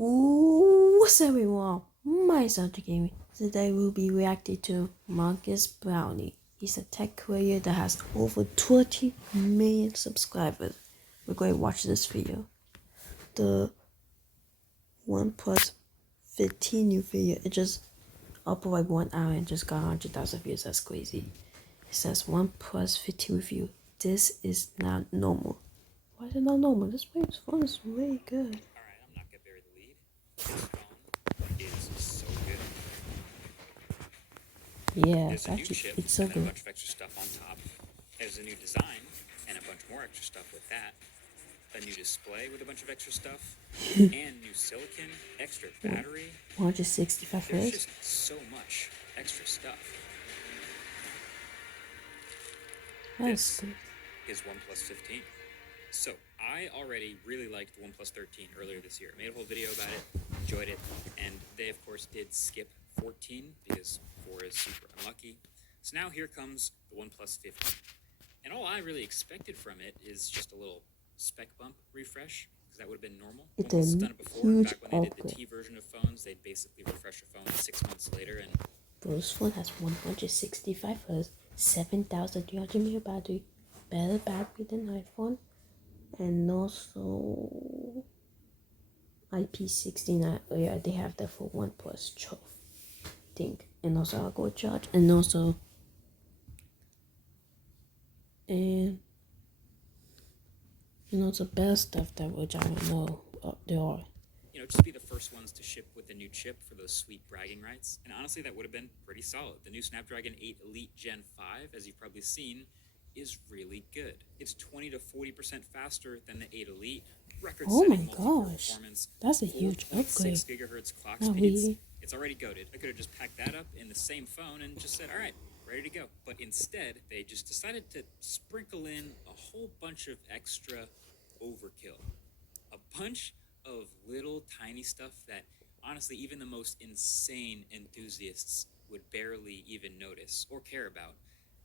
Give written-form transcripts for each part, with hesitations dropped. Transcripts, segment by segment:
What's everyone? Myself Gaming. Today we'll be reacting to Mkbhd. He's a tech creator that has over 20 million subscribers. We're going to watch this video. The Oneplus 15 new video. It just uploaded like 1 hour and just got 100,000 views. That's crazy. It says Oneplus 15 review. This is not normal. Why is it not normal? This phone is really good. Alright, I'm not gonna bury the lead. This phone is so good. Yeah, There's a new chip it's so and then a good. bunch of extra stuff on top. There's a new design and a bunch more extra stuff with that. A new display with a bunch of extra stuff. And new silicon, extra battery. 165 There's hertz. just so much extra stuff. That's This is OnePlus 15. So, I already really liked the OnePlus 13 earlier this year. I made a whole video about it, enjoyed it, and they, of course, did skip 14 because 4 is super unlucky. So now here comes the OnePlus 15. And all I really expected from it is just a little spec bump refresh, because that would have been normal. It's OnePlus has a done it before. huge Back when they did the upgrade. T version of phones, they'd basically refresh a phone 6 months later, and This phone has 165 hertz, 7,300 mAh battery, better battery than iPhone, and also IP69. Oh yeah, they have that for OnePlus 12 thing, and also I'll go charge, and also better stuff that which I don't know there are. just be the first ones to ship with the new chip for those sweet bragging rights. And honestly, that would have been pretty solid. The new Snapdragon 8 Elite Gen 5, as you've probably seen, is really good. It's 20 to 40% faster than the 8 Elite. Record-setting multi-core performance. That's a huge upgrade. 6 gigahertz clock Not speeds. really. It's already goated. I could have just packed that up in the same phone and just said, all right, ready to go. But instead, they just decided to sprinkle in a whole bunch of extra overkill. A bunch of little tiny stuff that honestly even the most insane enthusiasts would barely even notice or care about.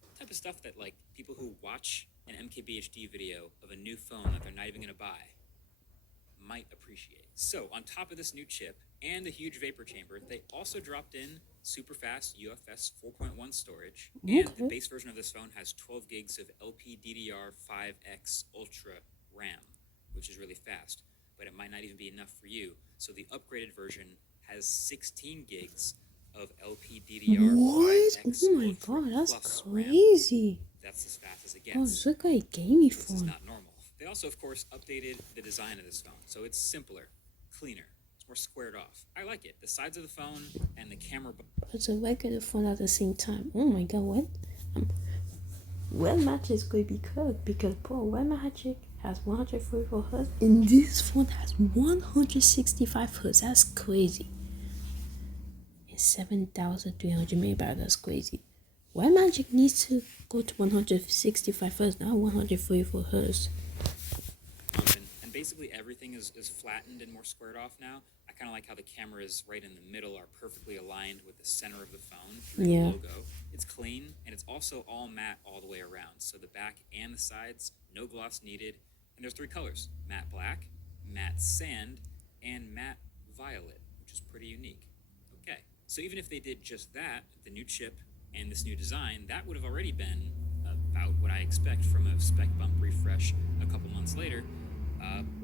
The type of stuff that like people who watch an Mkbhd video of a new phone that they're not even gonna buy might appreciate. So on top of this new chip and the huge vapor chamber, they also dropped in super fast UFS 4.1 storage, and the base version of this phone has 12 gigs of LPDDR5X Ultra RAM, which is really fast, but it might not even be enough for you. So the upgraded version has 16 gigs of LPDDR5X Oh my Ultra god, that's plus crazy. RAM. That's as fast as it Oh, gets. look like a gaming This is phone. not normal. They also, of course, updated the design of this phone, so it's simpler, cleaner, it's more squared off. I like it. The sides of the phone and the camera. It's a regular phone at the same time. Oh my god, what? Well, Magic is going to be cooked because, bro, Well Magic has 144 hertz and this phone has 165 hertz. That's crazy. And 7,300 mAh. That's crazy. Well Magic needs to go to 165 hertz, not 144 hertz. And basically everything is flattened and more squared off now. I kind of like how the cameras right in the middle are perfectly aligned with the center of the phone through the logo. It's clean, and it's also all matte all the way around. So the back and the sides, no gloss needed. And there's 3 colors: matte black, matte sand, and matte violet, which is pretty unique. Okay, so even if they did just that, the new chip and this new design, that would have already been about what I expect from a spec bump refresh a couple months later.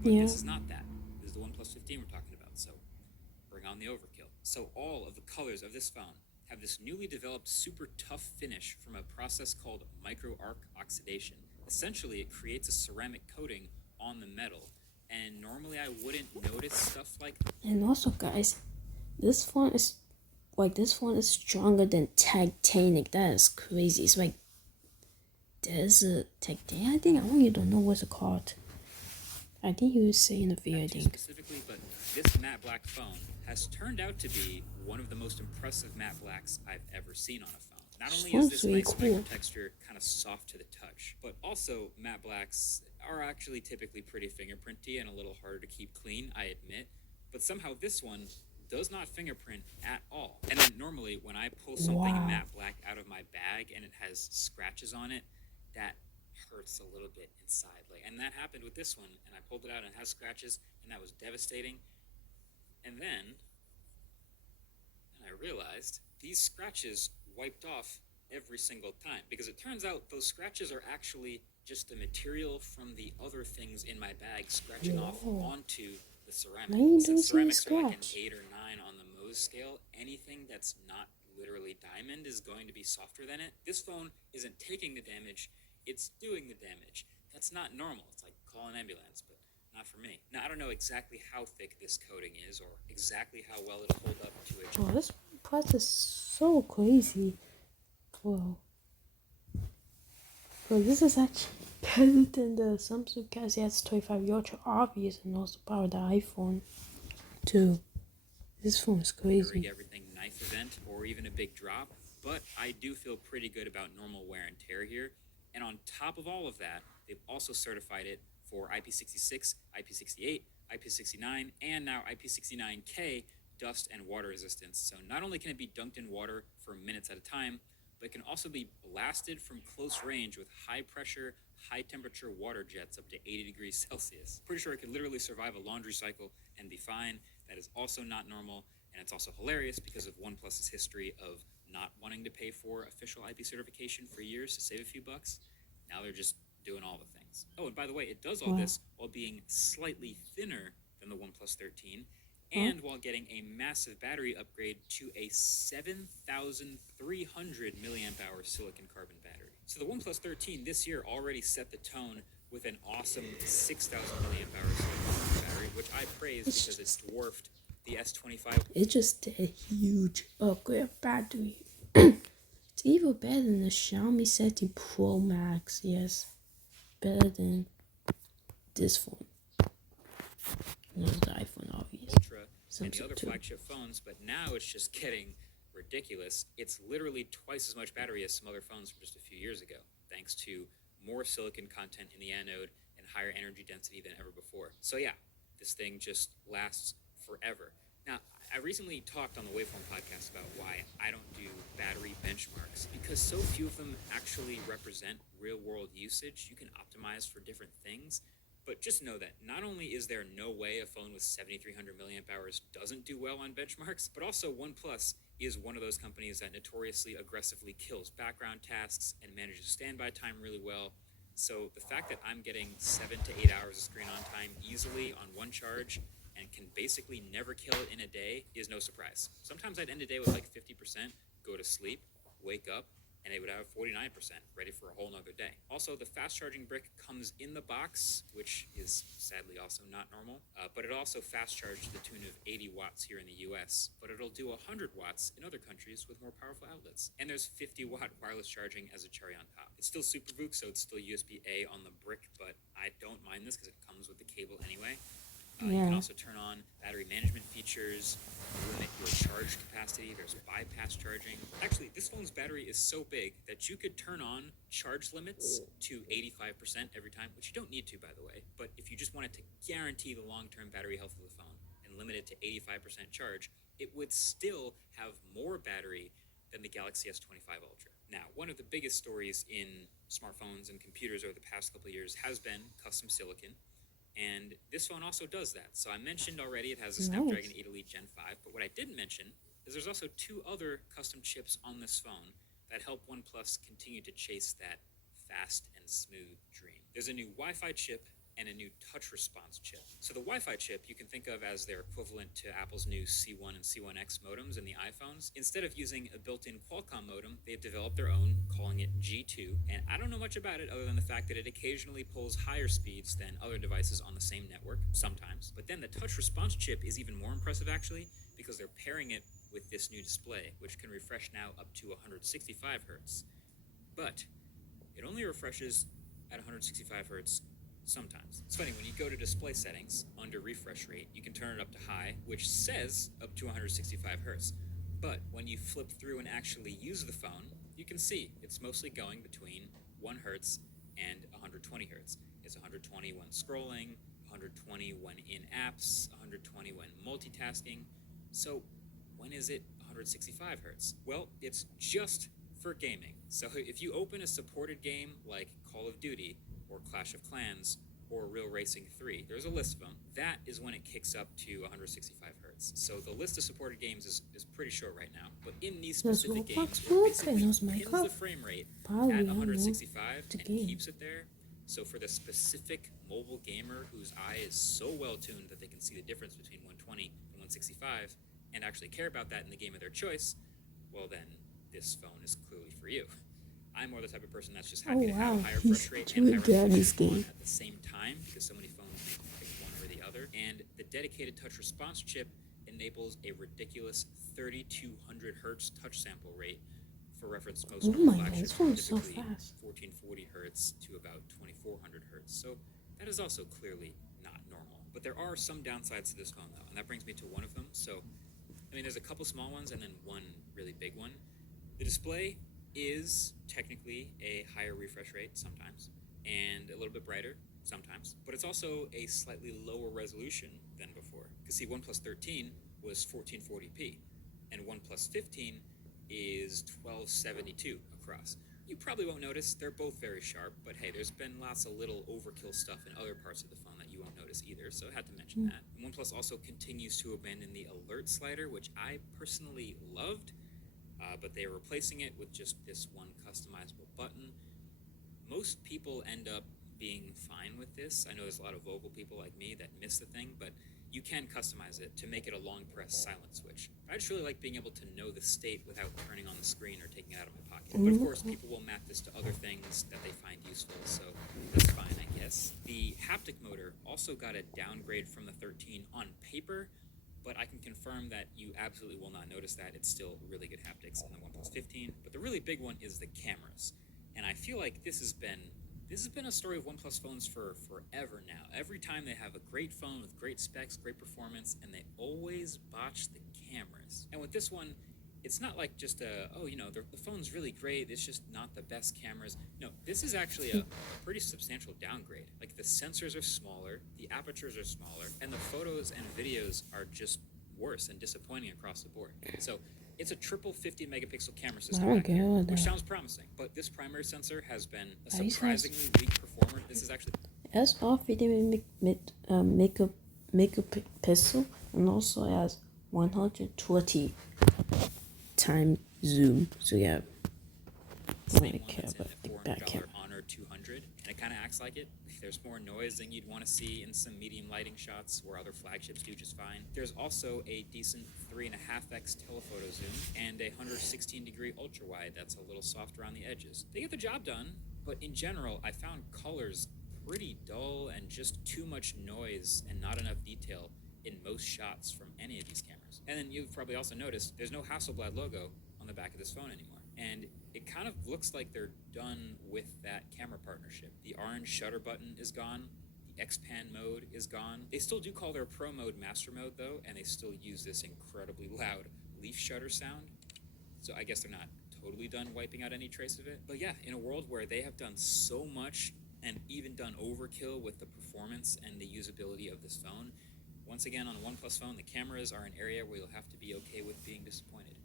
But this is not that. This is the OnePlus 15 we're talking about, so bring on the overkill. So all of the colors of this phone have this newly developed super tough finish from a process called micro arc oxidation. Essentially, it creates a ceramic coating on the metal, and normally I wouldn't notice stuff like that. And also, guys, this phone is stronger than Titanic. That is crazy. It's like there's a Titanic. I think I really don't know what's it called. I think you were saying in the video. I think specifically, but this matte black phone has turned out to be one of the most impressive matte blacks I've ever seen on a phone. Not only is this nice micro texture kind of soft to the touch, but also matte blacks are actually typically pretty fingerprinty and a little harder to keep clean, I admit. But somehow this one does not fingerprint at all. And then normally when I pull something matte black out of my bag and it has scratches on it, that hurts a little bit inside. And that happened with this one, and I pulled it out and it has scratches, and that was devastating. And then I realized these scratches wiped off every single time, because it turns out those scratches are actually just the material from the other things in my bag scratching off onto the ceramic. Now you don't Since see a ceramics are like an scratch. 8 or 9 on the Mohs scale, anything that's not literally diamond is going to be softer than it. This phone isn't taking the damage, it's doing the damage. That's not normal. It's like call an ambulance, but not for me. Now, I don't know exactly how thick this coating is or exactly how well it'll hold up to a... Oh, this price is so crazy. Well, but this is actually better than the Samsung Galaxy S25 Ultra obvious and also power the iPhone too. This phone is crazy. Everything knife event or even a big drop, but I do feel pretty good about normal wear and tear here. And on top of all of that, they've also certified it for IP66, IP68, IP69, and now IP69K dust and water resistance. So not only can it be dunked in water for minutes at a time, but it can also be blasted from close range with high pressure, high temperature water jets up to 80 degrees Celsius. Pretty sure it could literally survive a laundry cycle and be fine. That is also not normal, and it's also hilarious because of OnePlus's history of not wanting to pay for official IP certification for years to save a few bucks. Now they're just doing all the things. Oh, and by the way, it does all this while being slightly thinner than the OnePlus 13, and while getting a massive battery upgrade to a 7,300 milliamp hour silicon carbon battery. So the OnePlus 13 this year already set the tone with an awesome 6,000 milliamp hour silicon carbon battery, which I praise because it's dwarfed the S25. It's just a huge upgrade of battery. It's even better than the Xiaomi 13 Pro Max. Yes, better than this phone. Not the iPhone, obviously. Ultra and the Samsung other too. flagship phones, but now it's just getting ridiculous. It's literally twice as much battery as some other phones from just a few years ago, thanks to more silicon content in the anode and higher energy density than ever before. So yeah, this thing just lasts forever. Now, I recently talked on the Waveform podcast about why I don't do battery benchmarks, because so few of them actually represent real-world usage. You can optimize for different things, but just know that not only is there no way a phone with 7,300 milliamp hours doesn't do well on benchmarks, but also OnePlus is one of those companies that notoriously aggressively kills background tasks and manages standby time really well. So the fact that I'm getting 7 to 8 hours of screen on time easily on one charge and can basically never kill it in a day is no surprise. Sometimes I'd end a day with like 50%, go to sleep, wake up, and it would have 49%, ready for a whole nother day. Also, the fast charging brick comes in the box, which is sadly also not normal, but it also fast charged to the tune of 80 watts here in the US, but it'll do 100 watts in other countries with more powerful outlets. And there's 50-watt wireless charging as a cherry on top. It's still SuperVOOC, so it's still USB-A on the brick, but I don't mind this because it comes with the cable anyway. You can also turn on battery management features, limit your charge capacity. There's bypass charging. Actually, this phone's battery is so big that you could turn on charge limits to 85% every time, which you don't need to, by the way. But if you just wanted to guarantee the long-term battery health of the phone and limit it to 85% charge, it would still have more battery than the Galaxy S25 Ultra. Now, one of the biggest stories in smartphones and computers over the past couple of years has been custom silicon. And this phone also does that. So I mentioned already it has a Snapdragon 8 Elite Gen 5, but what I didn't mention is there's also 2 other custom chips on this phone that help OnePlus continue to chase that fast and smooth dream. There's a new Wi-Fi chip and a new touch response chip. So the Wi-Fi chip you can think of as their equivalent to Apple's new C1 and C1X modems in the iPhones. Instead of using a built-in Qualcomm modem, they've developed their own, calling it G2, and I don't know much about it other than the fact that it occasionally pulls higher speeds than other devices on the same network, sometimes. But then the touch response chip is even more impressive actually, because they're pairing it with this new display, which can refresh now up to 165 hertz. But it only refreshes at 165 hertz sometimes. It's funny, when you go to display settings, under refresh rate, you can turn it up to high, which says up to 165 hertz. But when you flip through and actually use the phone, you can see it's mostly going between 1 hertz and 120 hertz. It's 120 when scrolling, 120 when in apps, 120 when multitasking. So when is it 165 hertz? Well, it's just for gaming. So if you open a supported game like Call of Duty or Clash of Clans or Real Racing 3. There's a list of them. That is when it kicks up to 165 hertz. So the list of supported games is pretty short right now. But in these specific games, it basically pins the frame rate at 165 and keeps it there. So for the specific mobile gamer whose eye is so well tuned that they can see the difference between 120 and 165 and actually care about that in the game of their choice, well then this phone is clearly for you. I'm more the type of person that's just happy to have a higher refresh rate and higher resolution at the same time, because so many phones make you pick one or the other. And the dedicated touch response chip enables a ridiculous 3200 hertz touch sample rate. For reference, most flagships are typically 1440 hertz to about 2400 hertz. So that is also clearly not normal. But there are some downsides to this phone, though, and that brings me to one of them. So, I mean, there's a couple small ones and then one really big one. The display is technically a higher refresh rate sometimes, and a little bit brighter sometimes, but it's also a slightly lower resolution than before. Because see, OnePlus 13 was 1440p, and OnePlus 15 is 1272 across. You probably won't notice, they're both very sharp, but hey, there's been lots of little overkill stuff in other parts of the phone that you won't notice either, so I had to mention that. And OnePlus also continues to abandon the alert slider, which I personally loved, but they are replacing it with just this one customizable button. Most people end up being fine with this. I know there's a lot of vocal people like me that miss the thing, but you can customize it to make it a long press silent switch. I just really like being able to know the state without turning on the screen or taking it out of my pocket. But of course, people will map this to other things that they find useful, so that's fine, I guess. The haptic motor also got a downgrade from the 13 on paper, but I can confirm that you absolutely will not notice that. It's still really good haptics in the OnePlus 15. But the really big one is the cameras. And I feel like this has been a story of OnePlus phones for forever now. Every time they have a great phone with great specs, great performance, and they always botch the cameras. And with this one, it's not like just the phone's really great, it's just not the best cameras. No, this is actually a pretty substantial downgrade. Like, the sensors are smaller, the apertures are smaller, and the photos and videos are just worse and disappointing across the board. So it's a triple 50 megapixel camera system back here, which sounds promising, but this primary sensor has been a surprisingly weak performer. This is actually as all 50 megapixel, and also has 120 times zoom. So yeah, I don't care about the back camera. Honor 200, and it kind of acts like it. There's more noise than you'd want to see in some medium lighting shots where other flagships do just fine. There's also a decent 3.5x telephoto zoom and a 116-degree ultra-wide that's a little softer on the edges. They get the job done, but in general, I found colors pretty dull and just too much noise and not enough detail in most shots from any of these cameras. And then you've probably also noticed there's no Hasselblad logo on the back of this phone anymore. And it kind of looks like they're done with that camera partnership. The orange shutter button is gone. The X-Pan mode is gone. They still do call their Pro mode Master mode, though, and they still use this incredibly loud leaf shutter sound. So I guess they're not totally done wiping out any trace of it. But yeah, in a world where they have done so much and even done overkill with the performance and the usability of this phone, once again, on a OnePlus phone, the cameras are an area where you'll have to be okay with being disappointed.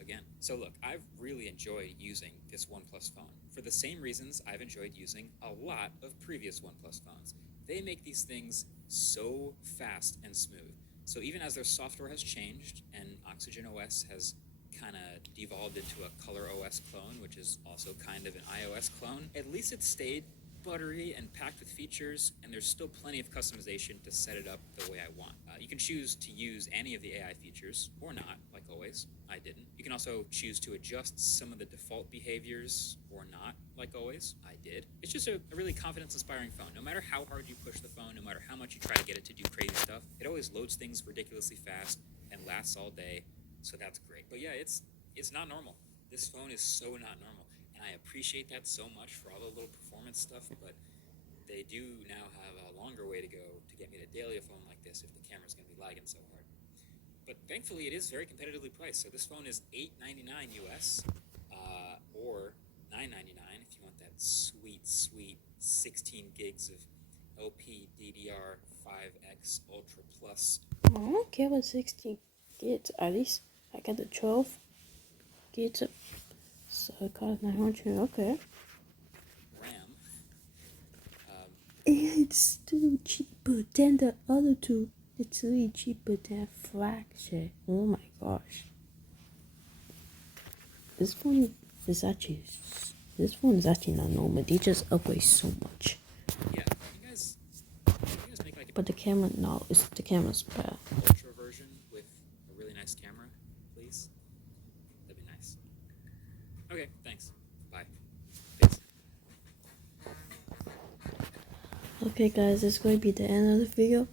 Again. So look, I've really enjoyed using this OnePlus phone for the same reasons I've enjoyed using a lot of previous OnePlus phones. They make these things so fast and smooth. So even as their software has changed and Oxygen OS has kind of devolved into a Color OS clone, which is also kind of an iOS clone, at least it stayed buttery and packed with features, and there's still plenty of customization to set it up the way I want. You can choose to use any of the AI features, or not, like always. I didn't. You can also choose to adjust some of the default behaviors, or not, like always. I did. It's just a really confidence-inspiring phone. No matter how hard you push the phone, no matter how much you try to get it to do crazy stuff, it always loads things ridiculously fast and lasts all day, so that's great. But yeah, it's not normal. This phone is so not normal. And I appreciate that so much for all the little performance stuff, but they do now have a longer way to go to get me to daily a phone like this if the camera's going to be lagging so hard. But thankfully, it is very competitively priced. So this phone is $899 US, or $999 if you want that sweet 16 gigs of LPDDR5X Ultra Plus. I don't care about 16 gigs. At least I got the 12 gigs. So it costs 900. Okay. RAM. It's still cheaper than the other two. It's really cheaper than flagship. Oh my gosh. This phone is actually not normal. They just upgrade so much. Yeah, you guys make like But the camera, no, the camera's bad. an ultra version with a really nice camera, please? That'd be nice. Okay, thanks. Bye. Peace. Okay guys, that's going to be the end of the video.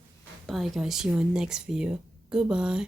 Bye guys, see you in the next video. Goodbye.